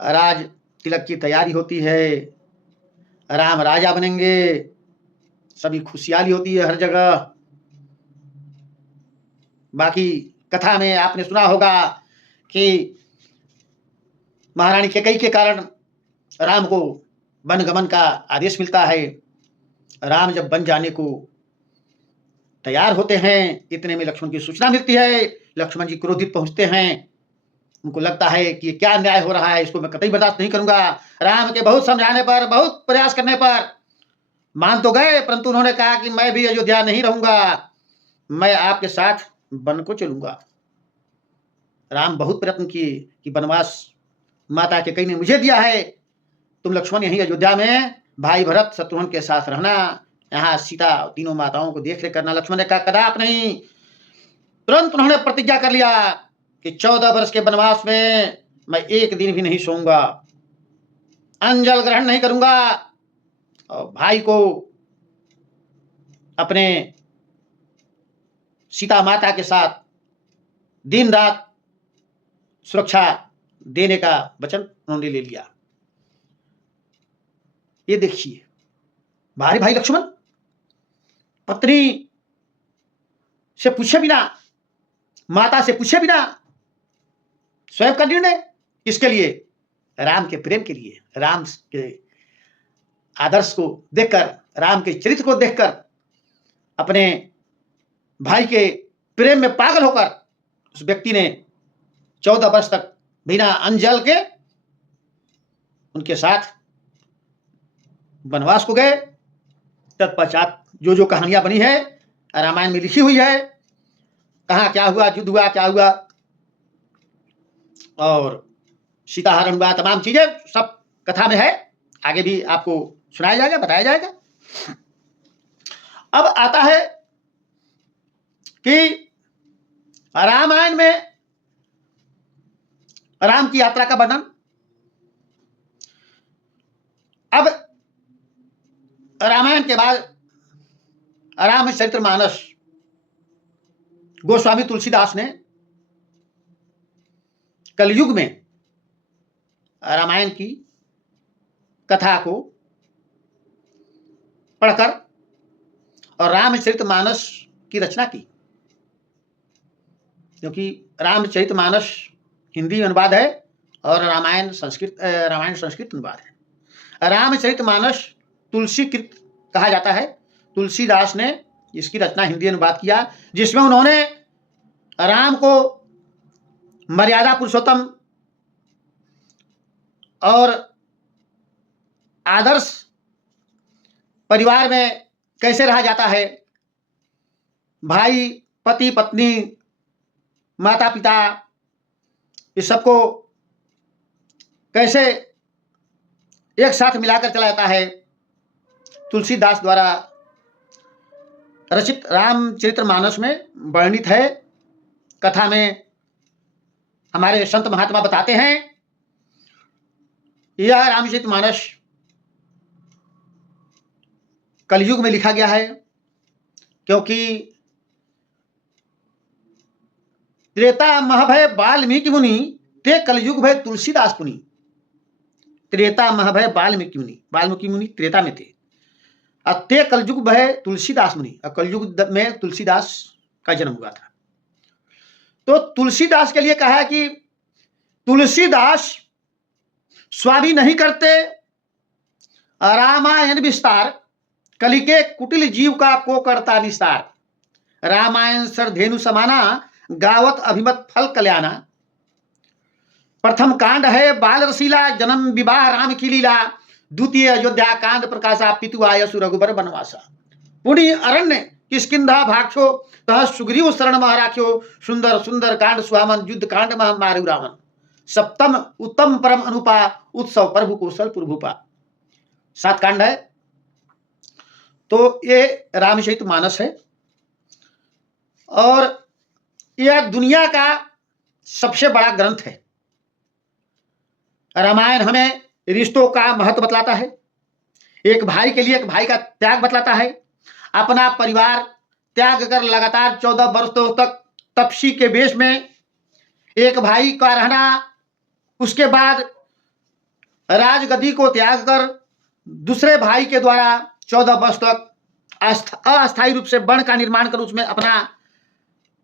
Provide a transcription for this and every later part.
राज तिलक की तैयारी होती है, राम राजा बनेंगे, सभी खुशहाली होती है हर जगह। बाकी कथा में आपने सुना होगा कि महारानी कैकेयी के कारण राम को वनगमन का आदेश मिलता है। राम जब वन जाने को तैयार होते हैं, इतने में लक्ष्मण की सूचना मिलती है। लक्ष्मण जी क्रोधित पहुंचते हैं, उनको लगता है कि क्या अन्याय हो रहा है, इसको मैं कतई बर्दाश्त नहीं करूंगा। राम के बहुत समझाने पर, बहुत प्रयास करने पर मान तो गए, परंतु उन्होंने कहा कि मैं भी अयोध्या नहीं रहूंगा, मैं आपके साथ वन को चलूंगा। राम बहुत प्रयत्न किए कि वनवास माता कैकेयी ने मुझे दिया है, तुम लक्ष्मण यहीं अयोध्या में भाई भरत शत्रुघ्न के साथ रहना, यहाँ सीता तीनों माताओं को देख रेख करना। लक्ष्मण ने कहा कदापि नहीं। तुरंत उन्होंने प्रतिज्ञा कर लिया कि 14 वर्ष के वनवास में मैं एक दिन भी नहीं सोऊंगा, अन्न ग्रहण नहीं करूंगा, और भाई को अपने सीता माता के साथ दिन रात सुरक्षा देने का वचन उन्होंने ले लिया। ये देखिए भाई भाई लक्ष्मण पत्नी से पूछे बिना, माता से पूछे बिना स्वयं का निर्णय, किसके लिए? राम के प्रेम के लिए, राम के आदर्श को देखकर, राम के चरित्र को देखकर, अपने भाई के प्रेम में पागल होकर उस व्यक्ति ने 14 वर्ष तक बिना अन्न जल के उनके साथ वनवास को गए। तत्पश्चात जो जो कहानियां बनी है रामायण में लिखी हुई है, कहाँ क्या हुआ, युद्ध हुआ, क्या हुआ, और सीताहरण हुआ, तमाम चीजें सब कथा में है। आगे भी आपको सुनाया जाएगा, बताया जाएगा। अब आता है कि रामायण में राम की यात्रा का वर्णन। अब रामायण के बाद रामचरितमानस गोस्वामी तुलसीदास ने कलयुग में रामायण की कथा को पढ़कर और रामचरितमानस की रचना की, क्योंकि रामचरितमानस हिंदी अनुवाद है और रामायण संस्कृत अनुवाद है। रामचरितमानस तुलसीकृत कहा जाता है। तुलसीदास ने इसकी रचना हिंदी अनुवाद किया, जिसमें उन्होंने राम को मर्यादा पुरुषोत्तम और आदर्श परिवार में कैसे रहा जाता है, भाई, पति, पत्नी, माता पिता, इस सबको कैसे एक साथ मिलाकर चला जाता है, तुलसीदास द्वारा रचित रामचरितमानस में वर्णित है। कथा में हमारे संत महात्मा बताते हैं यह रामचरितमानस कलयुग में लिखा गया है, क्योंकि त्रेता महभय वाल्मीकि मुनि, ते कलयुग भय तुलसीदास मुनि। त्रेता महभय वाल्मीकि मुनि त्रेता में थे, ते कलयुग भय तुलसीदास मुनि, और कलयुग में तुलसीदास का जन्म हुआ था। तो तुलसीदास के लिए कहा है कि तुलसीदास स्वामी नहीं करते रामायण विस्तार, कलिके कुटिल जीव का को करता निस्तार। रामायण सरधेनु समाना, गावत अभिमत फल कल्याणा। प्रथम कांड है बाल रसीला, जन्म विवाह राम की लीला। द्वितीय अयोध्या कांड प्रकाशा, पितु आयसु रघुबर बनवासा। पुण्य अरण्य किष्किंधा भाक्षो, तह सुग्रीव शरण मह राख्यो। सुंदर सुंदर कांड सुहामन, युद्ध कांड मह मारु रावण। सप्तम उत्तम परम अनुपा, उत्सव प्रभु कौशल पुरभूपा। 7 कांड है। तो ये रामचरितमानस है, और यह दुनिया का सबसे बड़ा ग्रंथ है। रामायण हमें रिश्तों का महत्व बतलाता है, एक भाई के लिए एक भाई का त्याग बतलाता है। अपना परिवार त्याग कर लगातार 14 वर्षों तक तपसी के वेश में एक भाई का रहना, उसके बाद राजगद्दी को त्याग कर दूसरे भाई के द्वारा 14 वर्ष तक अस्थायी रूप से वन का निर्माण कर उसमें अपना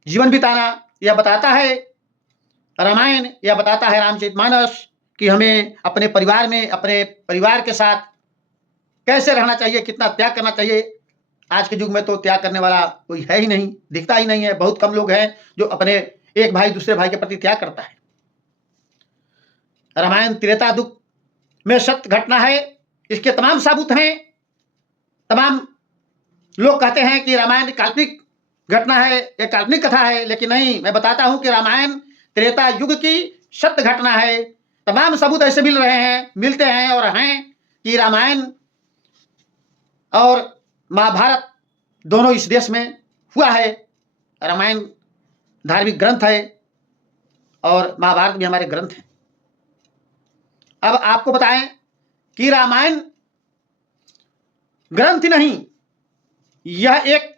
जीवन बिताना, यह बताता है रामायण, यह बताता है रामचरितमानस कि हमें अपने परिवार में, अपने परिवार के साथ कैसे रहना चाहिए, कितना त्याग करना चाहिए। आज के युग में तो त्याग करने वाला कोई है ही नहीं, दिखता ही नहीं है। बहुत कम लोग हैं जो अपने एक भाई दूसरे भाई के प्रति त्याग करता है। रामायण त्रेता युग में सत्य घटना है, इसके तमाम सबूत हैं। तमाम लोग कहते हैं कि रामायण काल्पनिक घटना है, एक काल्पनिक कथा है, लेकिन नहीं, मैं बताता हूं कि रामायण त्रेता युग की सत्य घटना है। तमाम सबूत ऐसे मिलते हैं और हैं कि रामायण और महाभारत दोनों इस देश में हुआ है। रामायण धार्मिक ग्रंथ है और महाभारत भी हमारे ग्रंथ हैं। अब आपको बताएं कि रामायण ग्रंथ नहीं, यह एक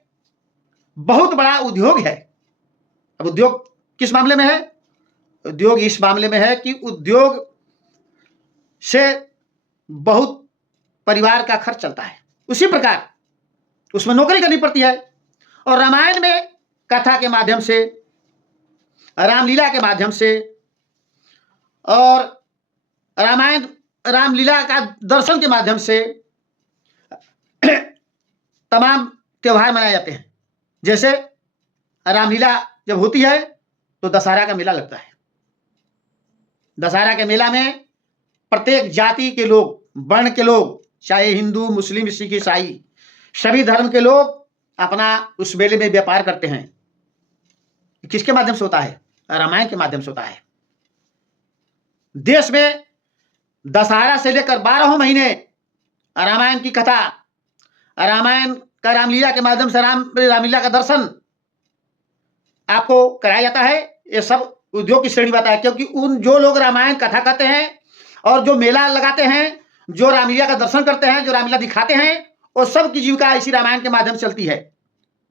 बहुत बड़ा उद्योग है। अब उद्योग किस मामले में है? उद्योग इस मामले में है कि उद्योग से बहुत परिवार का खर्च चलता है, उसी प्रकार उसमें नौकरी करनी पड़ती है। और रामायण में कथा के माध्यम से, रामलीला के माध्यम से और रामायण रामलीला का दर्शन के माध्यम से तमाम त्योहार मनाए जाते हैं। जैसे रामलीला जब होती है तो दशहरा का मेला लगता है। दशहरा के मेला में प्रत्येक जाति के लोग, वर्ण के लोग, चाहे हिंदू, मुस्लिम, सिख, ईसाई, सभी धर्म के लोग अपना उस मेले में व्यापार करते हैं। किसके माध्यम से होता है? रामायण के माध्यम से होता है। देश में दशहरा से लेकर 12 महीने रामायण की कथा, रामायण का रामलीला के माध्यम से रामलीला का दर्शन आपको कराया जाता है। ये सब उद्योग की श्रेणी बताया, क्योंकि उन जो लोग रामायण कथा कहते हैं और जो मेला लगाते हैं, जो रामलीला का दर्शन करते हैं, जो रामलीला दिखाते हैं, और सब की जीविका इसी रामायण के माध्यम से चलती है।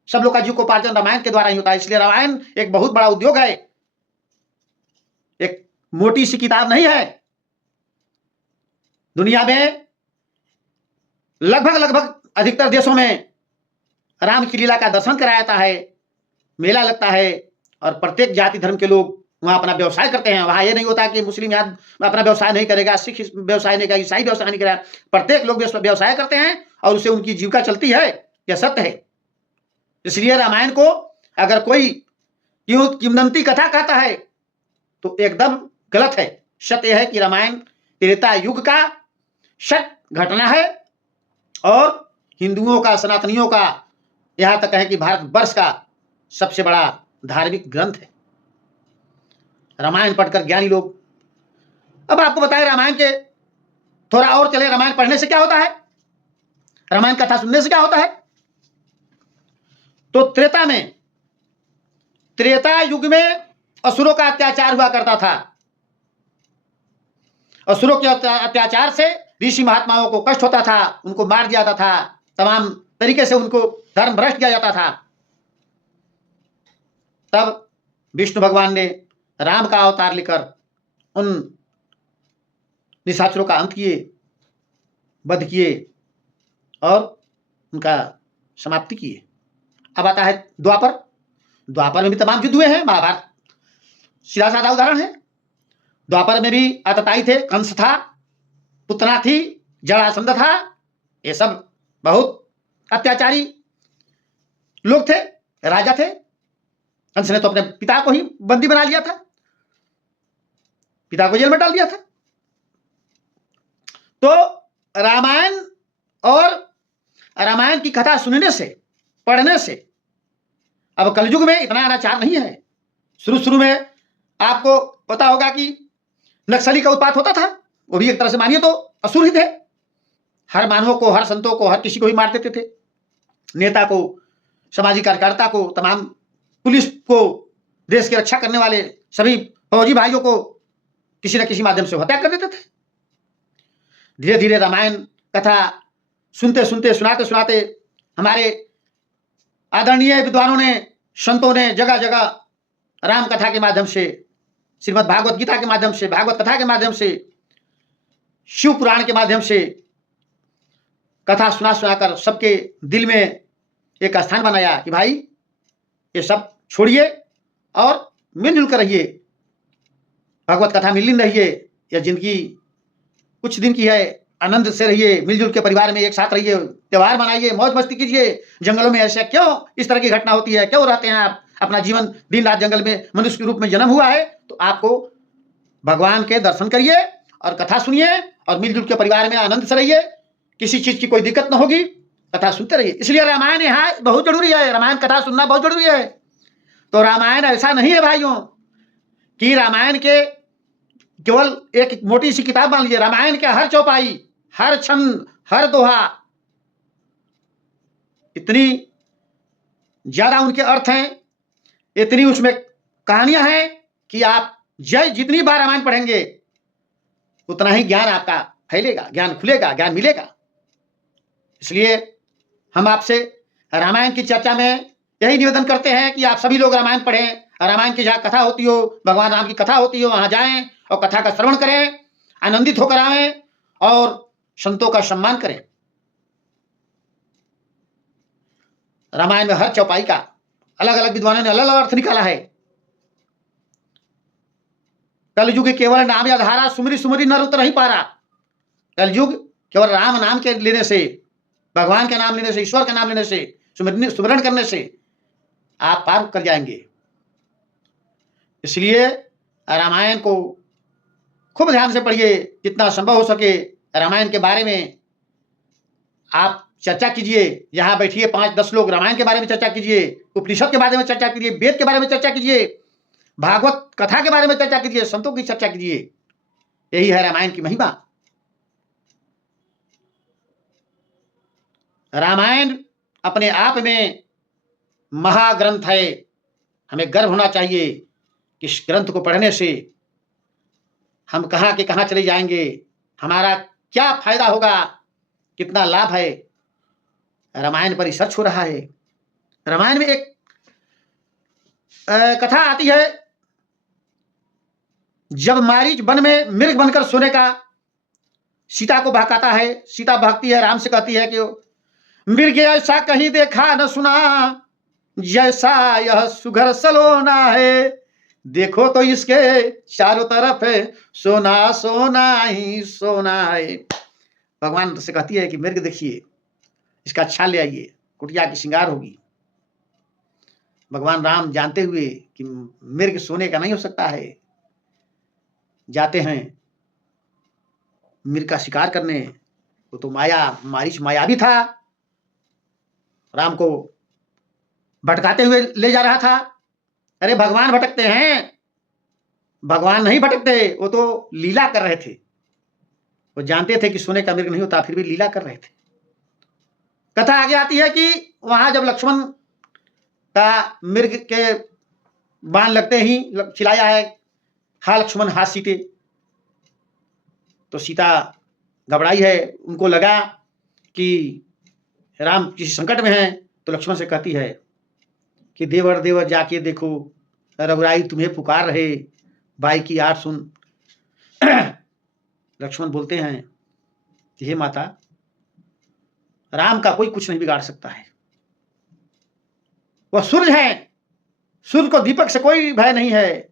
सब लोग का जीविकोपार्जन रामायण के द्वारा ही होता है। इसलिए रामायण एक बहुत बड़ा उद्योग है, एक मोटी सी किताब नहीं है। दुनिया में लगभग अधिकतर देशों में राम की लीला का दर्शन कराया जाता है, मेला लगता है और प्रत्येक जाति धर्म के लोग वहां अपना व्यवसाय करते हैं। वहां यह नहीं होता कि मुस्लिम यहाँ अपना व्यवसाय नहीं करेगा, सिख व्यवसाय नहीं करेगा, ईसाई व्यवसाय नहीं करेगा। प्रत्येक लोग व्यवसाय करते हैं और उससे उनकी जीविका चलती है। यह सत्य है। इसलिए रामायण को अगर कोई किंवदंती कथा कहता है तो एकदम गलत है। सत्य यह है कि रामायण त्रेता युग का सत्य घटना है और हिंदुओं का, सनातनियों का, यहां तक है कि भारतवर्ष का सबसे बड़ा धार्मिक ग्रंथ है रामायण पढ़कर ज्ञानी लोग। अब आपको बताएं रामायण के थोड़ा और चले, रामायण पढ़ने से क्या होता है, रामायण कथा सुनने से क्या होता है। तो त्रेता युग में असुरों का अत्याचार हुआ करता था। असुरों के अत्याचार से ऋषि महात्माओं को कष्ट होता था, उनको मार दिया जाता था, तमाम तरीके से उनको धर्म भ्रष्ट किया जाता था। तब विष्णु भगवान ने राम का अवतार लेकर उन निशाचरों का अंत किए, वध किए और उनका समाप्ति किए। अब आता है द्वापर। द्वापर में भी तमाम युद्ध हुए हैं। महाभारत सीधा साधा उदाहरण है। द्वापर में भी आतताई थे, कंस था, पुतना थी, जरासंध था। ये सब बहुत अत्याचारी लोग थे, राजा थे। कंस ने तो अपने पिता को ही बंदी बना लिया था, पिता को जेल में डाल दिया था। तो रामायण और रामायण की कथा सुनने से, पढ़ने से, अब कलयुग में इतना अनाचार नहीं है। शुरू में आपको पता होगा कि नक्सली का उत्पात होता था, वो भी एक तरह से मानिए तो असुर ही थे। हर मानवों को, हर संतों को, हर किसी को ही मार देते थे। नेता को, सामाजिक कार्यकर्ता को, तमाम पुलिस को, देश की रक्षा करने वाले सभी फौजी भाइयों को किसी न किसी माध्यम से हत्या कर देते थे। धीरे धीरे रामायण कथा सुनते सुनते, सुनाते सुनाते हमारे आदरणीय विद्वानों ने, संतों ने जगह जगह राम कथा के माध्यम से, श्रीमद् भागवत गीता के माध्यम से, भागवत कथा के माध्यम से शिव पुराण के माध्यम से कथा सुना सुनाकर सबके दिल में एक स्थान बनाया कि भाई ये सब छोड़िए और मिलजुल कर रहिए, भगवत कथा में लीन रहिए। यह जिंदगी कुछ दिन की है, आनंद से रहिए, मिलजुल के परिवार में एक साथ रहिए, त्योहार मनाइए, मौज मस्ती कीजिए। जंगलों में ऐसा क्यों इस तरह की घटना होती है, क्यों रहते हैं आप? अपना जीवन दिन रात जंगल में मनुष्य के रूप में जन्म हुआ है, तो आपको भगवान के दर्शन करिए और कथा सुनिए और मिलजुल के परिवार में आनंद से रहिए, किसी चीज की कोई दिक्कत न होगी, कथा सुनते रहिए। इसलिए रामायण यहाँ बहुत जरूरी है, रामायण कथा सुनना बहुत जरूरी है। तो रामायण ऐसा नहीं है भाइयों कि रामायण के केवल एक मोटी सी किताब मान लीजिए। रामायण के हर चौपाई, हर छंद, हर दोहा, इतनी ज्यादा उनके अर्थ हैं, इतनी उसमें कहानियां हैं कि आप जितनी बार रामायण पढ़ेंगे उतना ही ज्ञान आपका फैलेगा, ज्ञान खुलेगा, ज्ञान मिलेगा। इसलिए हम आपसे रामायण की चर्चा में यही निवेदन करते हैं कि आप सभी लोग रामायण पढ़ें। रामायण की जहाँ कथा होती हो, भगवान राम की कथा होती हो, वहां जाएं और कथा का श्रवण करें, आनंदित होकर आएं और संतों का सम्मान करें। रामायण में हर चौपाई का अलग अलग विद्वानों ने अलग अलग अर्थ निकाला है। कलयुग केवल नाम या धारा, सुमरी सुमरी नर उतर नहीं पा रहा। कलयुग केवल राम नाम के लेने से, भगवान के नाम लेने से, ईश्वर का नाम लेने से, सुमरण करने से आप पार कर जाएंगे। इसलिए रामायण को खूब ध्यान से पढ़िए, जितना संभव हो सके रामायण के बारे में आप चर्चा कीजिए। यहां बैठिए 5-10 लोग, रामायण के बारे में चर्चा कीजिए, उपनिषद के बारे में चर्चा कीजिए, वेद के बारे में चर्चा कीजिए, भागवत कथा के बारे में चर्चा कीजिए, संतों की चर्चा कीजिए। यही है रामायण की महिमा। रामायण अपने आप में महाग्रंथ है। हमें गर्व होना चाहिए कि इस ग्रंथ को पढ़ने से हम कहां के कहां चले जाएंगे, हमारा क्या फायदा होगा, कितना लाभ है। रामायण पर रिसर्च हो रहा है। रामायण में एक कथा आती है, जब मारीच वन में मृग बनकर सोने का सीता को बहकाता है। सीता भागती है, राम से कहती है कि मृग ऐसा कहीं देखा न सुना, जैसा यह सुघर सलोना है। देखो तो इसके चारों तरफ है सोना सोना ही सोना है। भगवान से कहती है कि मृग देखिए, इसका छाल ले आइए, कुटिया की श्रृंगार होगी। भगवान राम जानते हुए कि मृग सोने का नहीं हो सकता है, जाते हैं मृग का शिकार करने। वो तो मारीच मायावी था, राम को भटकाते हुए ले जा रहा था। अरे भगवान भटकते हैं, भगवान नहीं भटकते, वो तो लीला कर रहे थे। वो जानते थे कि सोने का मृग नहीं होता, फिर भी लीला कर रहे थे। कथा आगे आती है कि वहां जब लक्ष्मण का मृग के बाण लगते ही चिल्लाया है, हा लक्ष्मण हा सीते। तो सीता घबराई है, उनको लगा कि राम किसी संकट में हैं। तो लक्ष्मण से कहती है कि देवर देवर जाके देखो, रघुराई तुम्हें पुकार रहे, भाई की आट सुन। लक्ष्मण बोलते हैं कि हे माता, राम का कोई कुछ नहीं बिगाड़ सकता है, वह सूर्य है, सूर्य को दीपक से कोई भय नहीं है।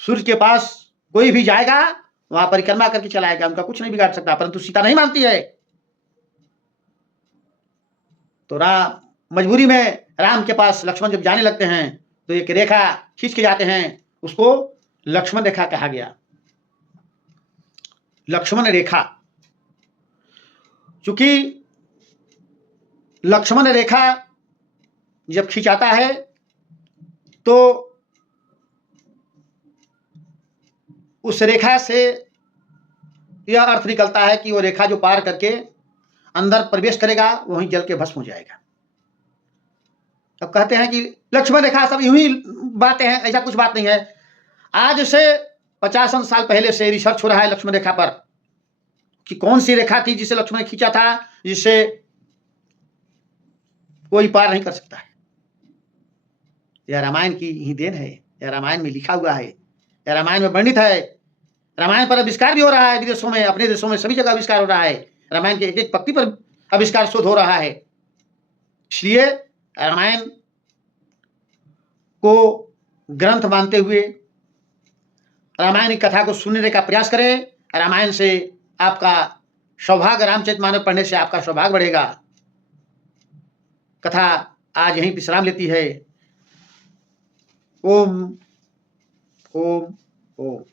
सूर्य के पास कोई भी जाएगा, वहां परिक्रमा करके चला आएगा, उनका कुछ नहीं बिगाड़ सकता। परंतु सीता नहीं मानती है। तो राम मजबूरी में राम के पास लक्ष्मण जब जाने लगते हैं तो एक रेखा खींच के जाते हैं, उसको लक्ष्मण रेखा कहा गया। लक्ष्मण रेखा, चूंकि लक्ष्मण रेखा जब खिंचाता है तो उस रेखा से यह अर्थ निकलता है कि वो रेखा जो पार करके अंदर प्रवेश करेगा वहीं जल के भस्म हो जाएगा। अब कहते हैं कि लक्ष्मण रेखा, सब यूं ही बातें हैं, ऐसा कुछ बात नहीं है। आज से 50 साल पहले से रिसर्च हो रहा है लक्ष्मण रेखा पर कि कौन सी रेखा थी जिसे लक्ष्मण ने खींचा था, जिसे कोई पार नहीं कर सकता है। यह रामायण की ही देन है, यह रामायण में लिखा हुआ है, यह रामायण में वर्णित है रामायण पर आविष्कार भी हो रहा है विदेशों में, अपने देशों में, सभी जगह आविष्कार हो रहा है। रामायण के एक-एक पंक्ति पर आविष्कार शोध हो रहा है। इसलिए रामायण को ग्रंथ मानते हुए रामायण की कथा को सुनने का प्रयास करें। रामायण से आपका सौभाग्य, रामचरितमानस पढ़ने से आपका सौभाग्य बढ़ेगा। कथा आज यहीं विश्राम लेती है। ओम ओम ओम।